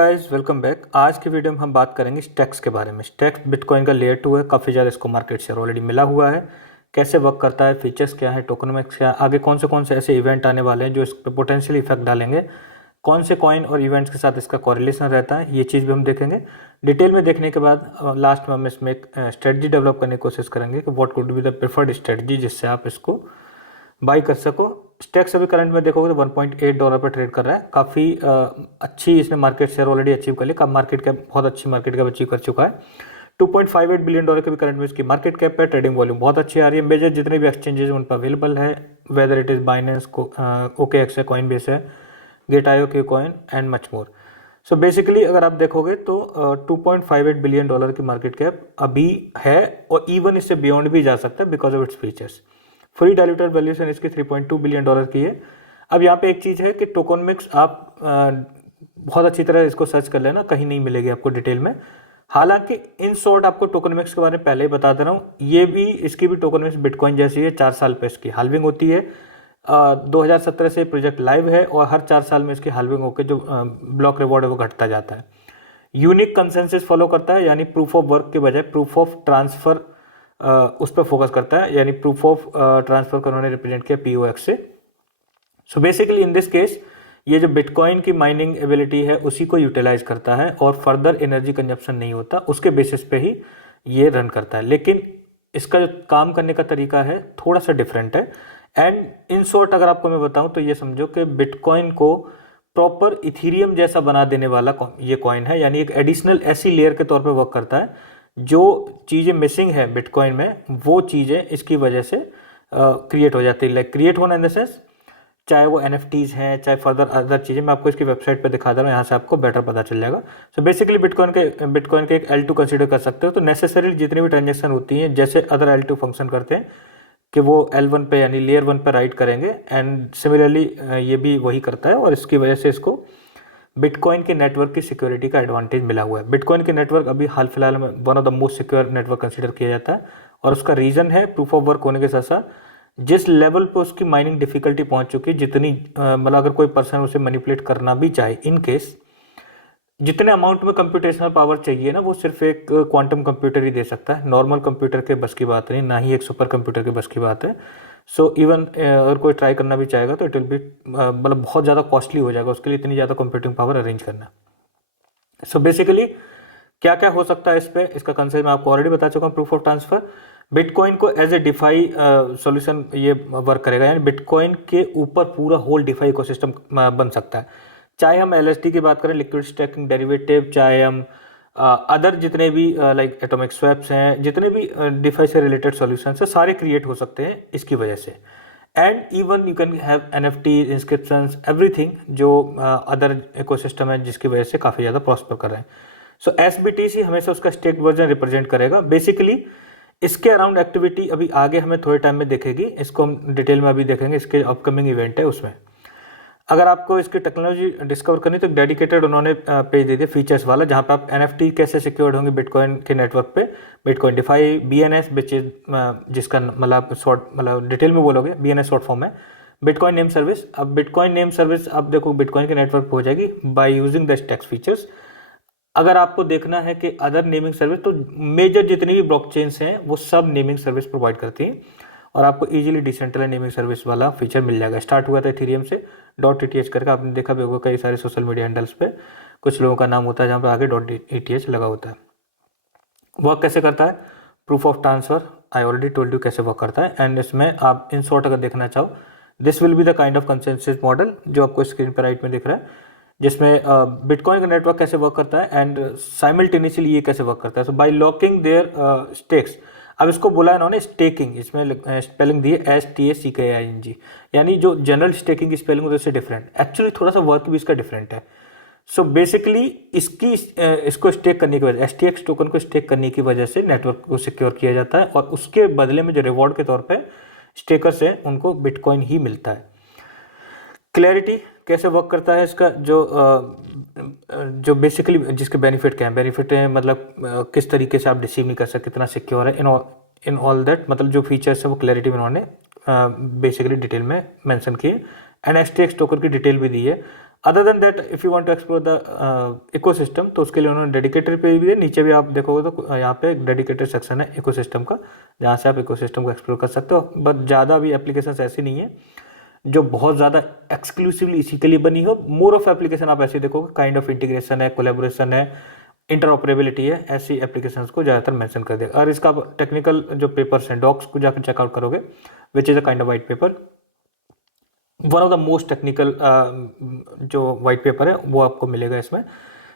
Guys welcome back. आज के video में हम बात करेंगे स्टैक्स के बारे में। स्टैक्स बिटकॉइन का लेयर 2 है, काफ़ी ज़्यादा इसको मार्केट शेयर ऑलरेडी मिला हुआ है। कैसे वर्क करता है, फीचर्स क्या है, टोकनोमिक्स क्या है, आगे कौन से ऐसे इवेंट आने वाले हैं जो इस पर पोटेंशियल इफेक्ट डालेंगे, कौन से कॉइन और इवेंट्स के साथ इसका कॉरिलेशन रहता है, ये चीज़ भी हम देखेंगे। डिटेल में देखने के बाद लास्ट में हम इसमें एक स्ट्रेटजी डेवलप करने की कोशिश करेंगे कि what could be the preferred strategy जिससे आप इसको बाई कर सको। स्टैक्स अभी करंट में देखोगे तो $1.8 पर ट्रेड कर रहा है। काफ़ी अच्छी इसने मार्केट शेयर ऑलरेडी अचीव कर ली। कब मार्केट कैप बहुत अच्छी मार्केट कैप अचीव कर चुका है। $2.58 बिलियन के भी करंट में इसकी मार्केट कैप है। ट्रेडिंग वॉल्यूम बहुत अच्छी आ रही है। मेजर जितने भी एक्सचेंजेस उन पर अवेलेबल है, whether it is Binance, OKX है, कॉइन बेस है, गेट.io के coin and much more. So basically अगर आप देखोगे तो $2.58 बिलियन की मार्केट कैप अभी है और इवन इससे बियॉन्ड भी जा सकता है because of its features. Free diluted valuation इसकी $3.2 बिलियन की है। अब यहाँ पे एक चीज़ है कि टोकनमिक्स आप बहुत अच्छी तरह इसको सर्च कर लेना, कहीं नहीं मिलेगी आपको डिटेल में। हालांकि इन शॉर्ट आपको टोकनमिक्स के बारे में पहले ही बता दे रहा हूँ, ये भी इसकी भी टोकनमिक्स बिटकॉइन जैसी है। 4 साल पे इसकी हाल्विंग होती है। 2017 से प्रोजेक्ट लाइव है और हर 4 साल में इसकी हाल्विंग होकर जो ब्लॉक रिवॉर्ड है वो घटता जाता है। यूनिक कंसेंसस फॉलो करता है, यानी प्रूफ ऑफ वर्क के बजाय प्रूफ ऑफ ट्रांसफर उस पर फोकस करता है, यानी प्रूफ ऑफ ट्रांसफर को उन्होंने रिप्रेजेंट किया POX से। सो बेसिकली इन दिस केस ये जो बिटकॉइन की माइनिंग एबिलिटी है उसी को यूटिलाइज करता है और फर्दर एनर्जी कंजप्शन नहीं होता, उसके बेसिस पे ही ये रन करता है। लेकिन इसका जो काम करने का तरीका है थोड़ा सा डिफरेंट है। एंड इन शॉर्ट अगर आपको मैं बताऊं तो ये समझो कि बिटकॉइन को प्रॉपर इथीरियम जैसा बना देने वाला ये कॉइन है, यानी एक एडिशनल ऐसी लेयर के तौर पे वर्क करता है। जो चीज़ें मिसिंग है बिटकॉइन में वो चीज़ें इसकी वजह से क्रिएट हो जाती है। लाइक क्रिएट होना इन द सेंस, चाहे वो NFTs हैं, चाहे फर्दर अदर चीज़ें, मैं आपको इसकी वेबसाइट पे दिखा दे रहा हूँ, यहाँ से आपको बेटर पता चल जाएगा। सो बेसिकली बिटकॉइन के एक L2 कंसीडर कर सकते हो। तो नेसेसरी जितनी भी ट्रांजेक्शन होती हैं जैसे अदर L2 फंक्शन करते हैं कि वो L1 पे यानी लेयर 1 पे राइट करेंगे, एंड सिमिलरली ये भी वही करता है और इसकी वजह से इसको बिटकॉइन के नेटवर्क की सिक्योरिटी का एडवांटेज मिला हुआ है। बिटकॉइन के नेटवर्क अभी हाल फिलहाल में one of the most secure network consider किया जाता है और उसका रीज़न है प्रूफ ऑफ वर्क होने के साथ साथ जिस लेवल पर उसकी माइनिंग डिफिकल्टी पहुंच चुकी है, जितनी मतलब अगर कोई पर्सन उसे मैनिपुलेट करना भी चाहे इन केस, जितने अमाउंट में कंप्यूटेशनल पावर चाहिए ना वो सिर्फ एक क्वांटम कंप्यूटर ही दे सकता है। नॉर्मल कंप्यूटर के बस की बात नहीं, ना ही एक सुपर कंप्यूटर के बस की बात है। सो इवन अगर कोई ट्राई करना भी चाहेगा तो इट विल बी मतलब बहुत ज़्यादा कॉस्टली हो जाएगा उसके लिए इतनी ज़्यादा कंप्यूटिंग पावर अरेंज करना। सो बेसिकली क्या क्या हो सकता है इस पर, इसका कंसेप्ट मैं आपको ऑलरेडी बता चुका हूँ। प्रूफ ऑफ ट्रांसफर बिटकॉइन को एज ए डिफाई सॉल्यूशन ये वर्क करेगा, यानी बिटकॉइन के ऊपर पूरा होल डिफाई इकोसिस्टम बन सकता है। चाहे हम LSD की बात करें, लिक्विड स्टैकिंग डेरिवेटिव, चाहे हम अदर जितने भी लाइक एटॉमिक स्वैप्स हैं, जितने भी डिफाई से रिलेटेड सॉल्यूशंस हैं, सारे क्रिएट हो सकते हैं इसकी वजह से। And even you can have NFT, inscriptions, everything जो अदर इकोसिस्टम है जिसकी वजह से काफ़ी ज़्यादा प्रॉस्पर कर रहे हैं। सो SBTC हमेशा उसका स्टेक वर्जन रिप्रेजेंट करेगा। बेसिकली इसके अराउंड एक्टिविटी अभी आगे हमें थोड़े टाइम में दिखेगी, इसको हम डिटेल में अभी देखेंगे, इसके अपकमिंग इवेंट है उसमें। अगर आपको इसकी टेक्नोलॉजी डिस्कवर करनी तो डेडिकेटेड उन्होंने पेज दे दिया फीचर्स वाला, जहाँ पे आप NFT कैसे सिक्योर्ड होंगे बिटकॉइन के नेटवर्क पे, बिटकॉइन डिफाई, BNS जिसका मतलब शॉर्ट मतलब डिटेल में बोलोगे BNS शॉर्ट फॉर्म है, बिटकॉइन नेम सर्विस। अब बिटकॉइन नेम सर्विस अब देखो बिटकॉइन के नेटवर्क पे हो जाएगी by using the stacks features. अगर आपको देखना है कि अदर नेमिंग सर्विस, तो मेजर जितनी भी ब्लॉकचेन्स हैं वो सब नेमिंग सर्विस प्रोवाइड करती हैं और आपको इजीली डिसेंट्रलाइज्ड नेमिंग सर्विस वाला फीचर मिल जाएगा। स्टार्ट हुआ था इथेरियम से .eth करके, आपने देखा भी होगा कई सारे सोशल मीडिया हैंडल्स पे कुछ लोगों का नाम होता है जहाँ पे आगे .eth लगा होता है। वर्क कैसे करता है proof of transfer, I already told you कैसे वर्क करता है। एंड इसमें आप इन शॉर्ट अगर देखना चाहो, this will be the kind of consensus model जो आपको स्क्रीन पर राइट में दिख रहा है, जिसमें बिटकॉइन का नेटवर्क कैसे वर्क करता है एंड साइमल्टेनियसली ये कैसे वर्क करता है। सो बाय लॉकिंग देयर स्टेक्स, अब इसको बोला इन्होंने स्टेकिंग, इसमें स्पेलिंग दी है STACKING, यानी जो जनरल स्टेकिंग की स्पेलिंग होती है उससे डिफरेंट, एक्चुअली थोड़ा सा वर्क भी इसका डिफरेंट है। सो बेसिकली इसको स्टेक करने की वजह, STX टोकन को स्टेक करने की वजह से नेटवर्क को सिक्योर किया जाता है और उसके बदले में जो रिवॉर्ड के तौर पे स्टेकर्स है उनको बिटकॉइन ही मिलता है। क्लैरिटी कैसे वर्क करता है इसका, जो बेसिकली जिसके बेनिफिट क्या है, बेनिफिट है मतलब किस तरीके से आप डिसीव नहीं कर सकते, कितना सिक्योर है, इन ऑल दैट, मतलब जो फीचर्स है वो क्लैरिटी में उन्होंने बेसिकली डिटेल में मेंशन किए। एंड STX टोकन की डिटेल भी दी है other than that if you want to explore the ecosystem, तो उसके लिए उन्होंने डेडिकेटेड पे भी है, नीचे भी आप देखोगे तो यहाँ पे एक डेडिकेटेड सेक्शन है इकोसिस्टम का, जहाँ से आप इकोसिस्टम को एक्सप्लोर कर सकते हो। बट ज़्यादा भी एप्लीकेशन ऐसी नहीं है जो बहुत ज़्यादा एक्सक्लूसिवली इसी के लिए बनी हो। मोर ऑफ एप्लीकेशन आप ऐसे देखोगे, काइंड ऑफ इंटीग्रेशन है, कोलेबोरेशन है, इंटरऑपरेबिलिटी है, ऐसी एप्लीकेशंस को ज़्यादातर मेंशन कर देगा। और इसका टेक्निकल जो पेपर्स हैं, डॉक्स को जाकर चेकआउट करोगे, which is a kind of white paper, one of the most technical जो वाइट पेपर है वो आपको मिलेगा इसमें।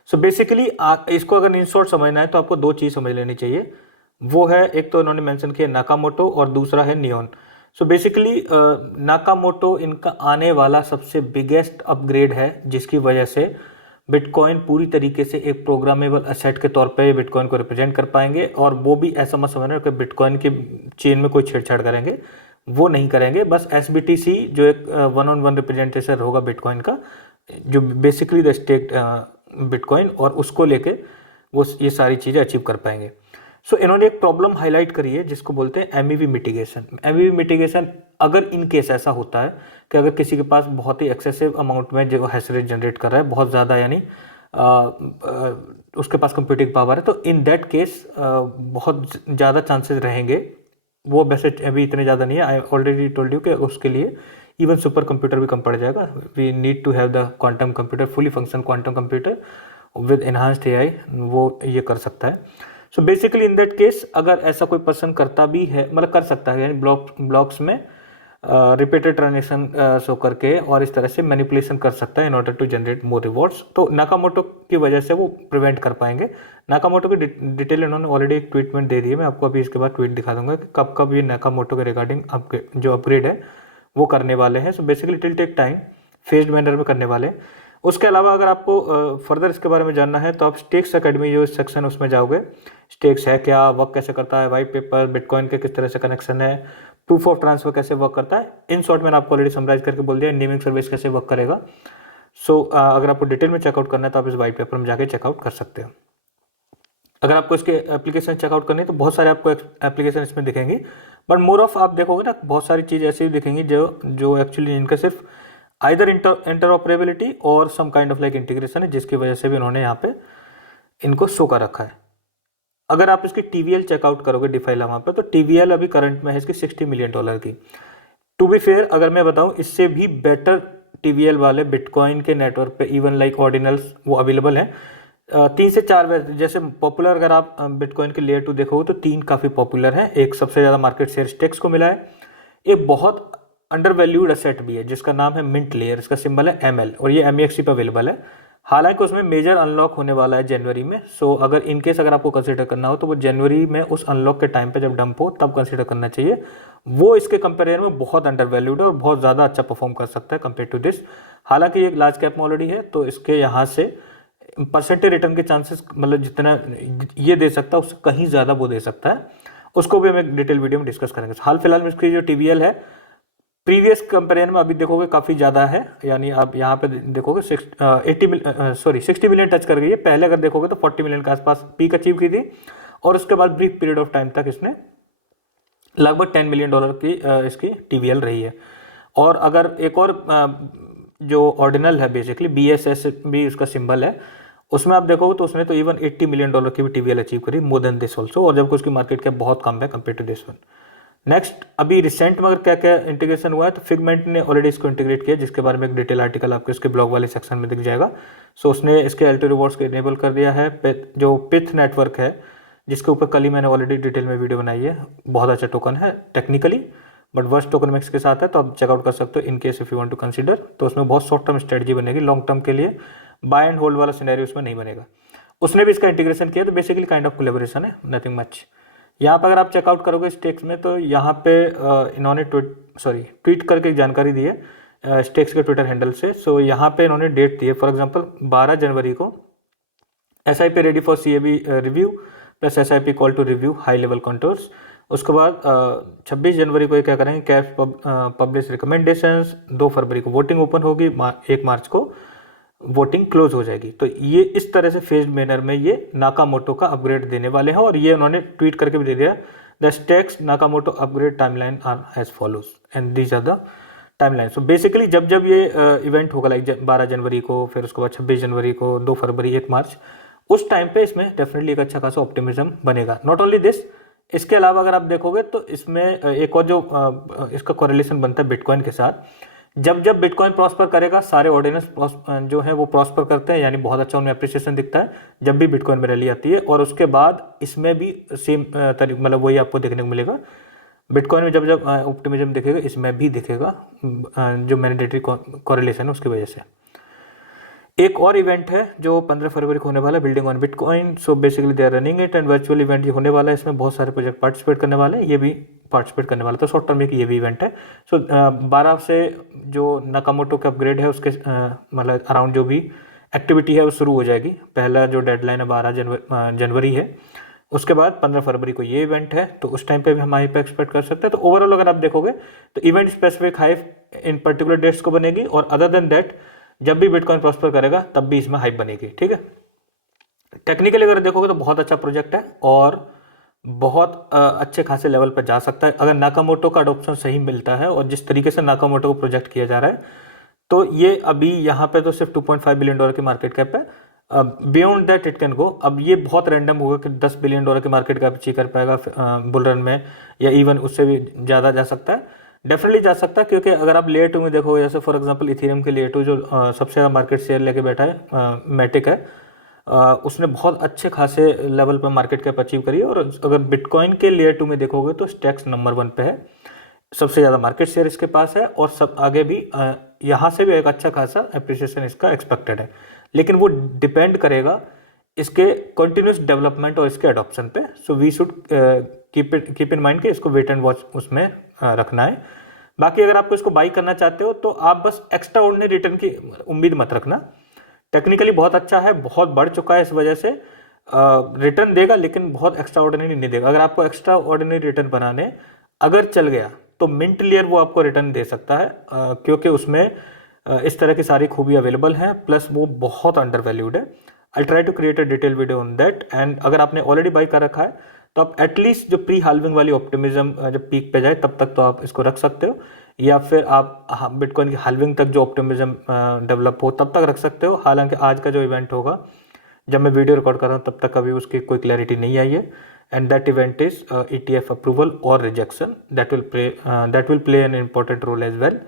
सो बेसिकली इसको अगर इन शॉर्ट समझना है तो आपको दो चीज़ समझ लेनी चाहिए। वो है, एक तो उन्होंने मेंशन किया नाकामोटो और दूसरा है नियॉन। सो बेसिकली नाकामोटो इनका आने वाला सबसे बिगेस्ट अपग्रेड है, जिसकी वजह से बिटकॉइन पूरी तरीके से एक प्रोग्रामेबल एसेट के तौर पे बिटकॉइन को रिप्रेजेंट कर पाएंगे। और वो भी ऐसा मत समझना कि बिटकॉइन की चेन में कोई छेड़छाड़ करेंगे, वो नहीं करेंगे। बस SBTC जो एक 1-on-1 रिप्रेजेंटेशन होगा बिटकॉइन का, जो बेसिकली द स्टेक बिटकॉइन, और उसको लेके वो ये सारी चीज़ें अचीव कर पाएंगे। सो इन्होंने एक प्रॉब्लम हाईलाइट करी है जिसको बोलते हैं MEV मिटिगेशन। MEV मिटिगेशन, अगर इन केस ऐसा होता है कि अगर किसी के पास बहुत ही एक्सेसिव अमाउंट में जो हैश रेट जनरेट कर रहा है, बहुत ज़्यादा, यानी उसके पास कंप्यूटिंग पावर है, तो इन दैट केस बहुत ज़्यादा चांसेस रहेंगे। वो वैसे अभी इतने ज़्यादा नहीं है, आई ऑलरेडी टोल्ड यू कि उसके लिए इवन सुपर कंप्यूटर भी कम पड़ जाएगा। We need to have the quantum computer, fully function quantum computer with enhanced AI, वो ये कर सकता है। So basically in that case अगर ऐसा कोई पर्सन करता भी है, मतलब कर सकता है, यानी ब्लॉक्स में रिपीटेड ट्रांजेक्शन शो करके और इस तरह से मैनिपुलेशन कर सकता है in order to generate more rewards, तो नाकामोटो की वजह से वो प्रिवेंट कर पाएंगे। नाकामोटो की डिटेल इन्होंने ऑलरेडी एक ट्वीटमेंट दे दी है, मैं आपको अभी इसके बाद ट्वीट दिखा दूंगा कि कब कब ये नाकामोटो के रिगार्डिंग जो अपग्रेड है वो करने वाले हैं। So basically till take time, phased manner में करने वाले हैं। उसके अलावा अगर आपको फर्दर इसके बारे में जानना है तो आप स्टेक्स अकेडमी जो सेक्शन उसमें जाओगे, स्टेक्स है क्या, वर्क कैसे करता है, वाइट पेपर, बिटकॉइन के किस तरह से कनेक्शन है, प्रूफ ऑफ ट्रांसफर कैसे वर्क करता है, इन शॉर्ट मैंने आपको ऑलरेडी समराइज करके बोल दिया, नेमिंग सर्विस कैसे वर्क करेगा। सो अगर आपको डिटेल में चेकआउट करना है तो आप इस वाइट पेपर में जाके चेकआउट कर सकते हो। अगर आपको इसके एप्लीकेशन चेकआउट करनी है तो बहुत सारे आपको एप्लीकेशन इसमें दिखेंगी, बट मोर ऑफ आप देखोगे ना, बहुत सारी चीज़ ऐसी भी दिखेंगी जो एक्चुअली इनका सिर्फ आइदर इंटरऑपरेबिलिटी और some kind of like integration है, जिसकी वजह से भी उन्होंने यहाँ पे इनको शो कर रखा है। अगर आप इसकी TVL चेकआउट करोगे डिफाई लामा पे, तो TVL अभी करंट में है इसकी $60 मिलियन की। टू बी फेयर, अगर मैं बताऊं, इससे भी बेटर TVL वाले बिटकॉइन के नेटवर्क पे इवन लाइक ऑर्डिनल्स वो अवेलेबल हैं। 3 से 4 जैसे पॉपुलर, अगर आप बिटकॉइन के लेयर 2 देखोगे तो 3 काफ़ी पॉपुलर हैं। एक सबसे ज़्यादा मार्केट शेयर स्टेक्स को मिला है, एक बहुत अंडर वैल्यूड एसेट भी है जिसका नाम है मिंट लेयर, इसका सिंबल है ML, और ये MEXC पे अवेलेबल है। हालांकि उसमें मेजर अनलॉक होने वाला है जनवरी में। सो अगर इनकेस अगर आपको कंसीडर करना हो तो वो जनवरी में उस अनलॉक के टाइम पे जब डंप हो तब कंसीडर करना चाहिए। वो इसके कंपेरिजन में बहुत अंडर वैल्यूड है और बहुत ज़्यादा अच्छा परफॉर्म कर सकता है कंपेयर टू दिस। हालांकि ये एक लार्ज कैप में ऑलरेडी है, तो इसके यहाँ से परसेंटेज रिटर्न के चांसेस, मतलब जितना ये दे सकता है उससे कहीं ज़्यादा वो दे सकता है, उसको भी हम एक डिटेल वीडियो में डिस्कस करेंगे। हाल फिलहाल में इसकी जो TVL है प्रीवियस कंपेरिजन में अभी देखोगे काफ़ी ज़्यादा है, यानी आप यहाँ पे देखोगे 60 मिलियन टच कर गई है। पहले अगर देखोगे तो 40 मिलियन के आसपास पीक अचीव की थी, और उसके बाद ब्रीफ पीरियड ऑफ टाइम तक इसने लगभग $10 मिलियन की इसकी TVL रही है। और अगर एक और जो ऑर्डिनल है बेसिकली BSS भी उसका सिंबल है, उसमें आप देखोगे तो उसने तो इवन $80 मिलियन की भी TVL अचीव करी, मोर देन दिस ऑल्सो, और जबकि उसकी मार्केट कैप बहुत कम है compare to this one. Next, अभी रिसेंट में अगर क्या क्या इंटीग्रेशन हुआ है तो फिगमेंट ने ऑलरेडी इसको इंटीग्रेट किया, जिसके बारे में एक डिटेल आर्टिकल आपको इसके ब्लॉग वाले सेक्शन में दिख जाएगा। सो उसने इसके L2 रिवॉर्ड्स को इनेबल कर दिया है। जो पिथ नेटवर्क है, जिसके ऊपर कल ही मैंने ऑलरेडी डिटेल में वीडियो बनाई है, बहुत अच्छा टोकन है टेक्निकली, बट वर्स्ट टोकनमिक्स के साथ है, तो आप चेकआउट कर सकते हो in case if you want to consider. तो उसमें बहुत शॉर्ट टर्म स्ट्रेटजी बनेगी, लॉन्ग टर्म के लिए बाय एंड होल्ड वाला सिनेरियो उसमें नहीं बनेगा। उसने भी इसका इंटीग्रेशन किया, तो बेसिकली काइंड ऑफ कोलैबोरेशन है, नथिंग मच। यहाँ पर अगर आप चेकआउट करोगे स्टेक्स में, तो यहाँ पे इन्होंने ट्वीट करके एक जानकारी दी है स्टेक्स के ट्विटर हैंडल से। सो यहाँ पे इन्होंने डेट दी है, फॉर एग्जांपल 12 जनवरी को SIP ready for CAB review plus SIP call to review high level controls. उसके बाद 26 जनवरी को ये क्या करेंगे, कैफ पब्लिश रिकमेंडेशंस। 2 फरवरी को वोटिंग ओपन होगी, 1 मार्च को वोटिंग क्लोज हो जाएगी। तो ये इस तरह से फेज्ड मैनर में ये नाकामोटो का अपग्रेड देने वाले हैं, और ये उन्होंने ट्वीट करके भी दे दिया, the stacks Nakamoto upgrade timeline are as follows and these are the timeline. So basically जब जब ये इवेंट होगा लाइक 12 जनवरी को, फिर उसके बाद 26 जनवरी को, 2 फरवरी, 1 मार्च, उस टाइम पे इसमें डेफिनेटली एक अच्छा खासा ऑप्टिमिज्म बनेगा। नॉट ओनली दिस, इसके अलावा अगर आप देखोगे तो इसमें एक और जो इसका कोरिलेशन बनता है बिटकॉइन के साथ, जब जब बिटकॉइन प्रॉस्पर करेगा सारे ऑर्डिनेंस जो है वो प्रॉस्पर करते हैं, यानी बहुत अच्छा उनमें अप्रिसिएशन दिखता है जब भी बिटकॉइन में रैली आती है। और उसके बाद इसमें भी सेम मतलब वही आपको देखने को मिलेगा। बिटकॉइन में जब जब ऑप्टिमिज्म दिखेगा इसमें भी दिखेगा, जो मैंडेटरी कोरिलेशन है उसकी वजह से। एक और इवेंट है जो 15 फरवरी को होने वाला है, building on bitcoin. So basically they are running it and virtual event ये होने वाला है। इसमें बहुत सारे प्रोजेक्ट पार्टिसिपेट करने वाले हैं, ये भी पार्टिसिपेट करने वाला, तो शॉर्ट टर्म में ये भी इवेंट है। सो 12 से जो नाकामोटो का अपग्रेड है उसके मतलब अराउंड जो भी एक्टिविटी है वो शुरू हो जाएगी। पहला जो डेडलाइन है 12 जनवरी है, उसके बाद 15 फरवरी को ये इवेंट है, तो उस टाइम पे भी हम हाई पे एक्सपेक्ट कर सकते हैं। तो ओवरऑल अगर आप देखोगे तो event specific high in particular dates को बनेगी, और अदर देन दैट जब भी बिटकॉइन प्रॉस्पर करेगा तब भी इसमें हाइप बनेगी। ठीक है, टेक्निकली अगर देखोगे तो बहुत अच्छा प्रोजेक्ट है और बहुत अच्छे खासे लेवल पर जा सकता है अगर नाकामोटो का अडोप्शन सही मिलता है। और जिस तरीके से नाकामोटो को प्रोजेक्ट किया जा रहा है, तो ये अभी यहाँ पे तो सिर्फ $2.5 बिलियन की मार्केट कैप है। Beyond that it can go. अब ये बहुत रैंडम होगा कि $10 बिलियन की मार्केट कैप अचीव कर पाएगा बुल रन में, या इवन उससे भी ज़्यादा जा सकता है। डेफिनेटली जा सकता है, क्योंकि अगर आप लेयर 2 में देखोगे, जैसे फॉर एग्जांपल इथेरियम के लेयर 2 जो सबसे ज़्यादा मार्केट शेयर लेके बैठा है मैटिक है, उसने बहुत अच्छे खासे लेवल पर मार्केट कैप अचीव करी है। और अगर बिटकॉइन के लेयर 2 में देखोगे तो स्टैक्स नंबर 1 पे है, सबसे ज़्यादा मार्केट शेयर इसके पास है, और सब आगे भी यहाँ से भी एक अच्छा खासा अप्रिसिएशन इसका एक्सपेक्टेड है। लेकिन वो डिपेंड करेगा इसके कंटिन्यूस डेवलपमेंट और इसके अडॉप्शन पे। So we should keep in mind कि इसको वेट एंड वॉच उसमें रखना है। बाकी अगर आपको इसको बाई करना चाहते हो तो आप बस एक्स्ट्रा ऑर्डिनरी रिटर्न की उम्मीद मत रखना। टेक्निकली बहुत अच्छा है, बहुत बढ़ चुका है, इस वजह से रिटर्न देगा, लेकिन बहुत एक्स्ट्रा ऑर्डिनरी नहीं देगा। अगर आपको एक्स्ट्रा ऑर्डिनरी रिटर्न बनाने अगर चल गया तो मिंट लेयर वो आपको रिटर्न दे सकता है, क्योंकि उसमें इस तरह की सारी खूबी अवेलेबल हैं, प्लस वो बहुत अंडर वैल्यूड है। I try to create a detail video on that. And अगर आपने ऑलरेडी बाई कर रखा है तो आप एटलीस्ट जो प्री हाल्विंग वाली ऑप्टिमिज्म जब पीक पे जाए तब तक तो आप इसको रख सकते हो, या फिर आप बिटकॉइन की हाल्विंग तक जो ऑप्टिमिज्म डेवलप हो तब तक रख सकते हो। हालांकि आज का जो इवेंट होगा, जब मैं वीडियो रिकॉर्ड कर रहा हूँ तब तक अभी उसकी कोई क्लैरिटी नहीं आई है। And that event is ETF approval और rejection, that will play an important role as well.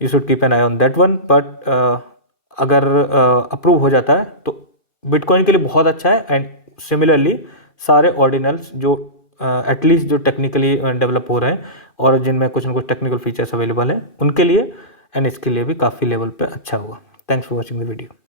You should keep an eye on that one. But अगर अप्रूव हो जाता है तो बिटकॉइन के लिए बहुत अच्छा है। एंड सिमिलरली सारे ऑर्डिनल्स जो एटलीस्ट जो टेक्निकली डेवलप हो रहे हैं और जिनमें कुछ ना कुछ टेक्निकल फीचर्स अवेलेबल हैं उनके लिए एंड इसके लिए भी काफ़ी लेवल पे अच्छा होगा। Thanks for watching the video.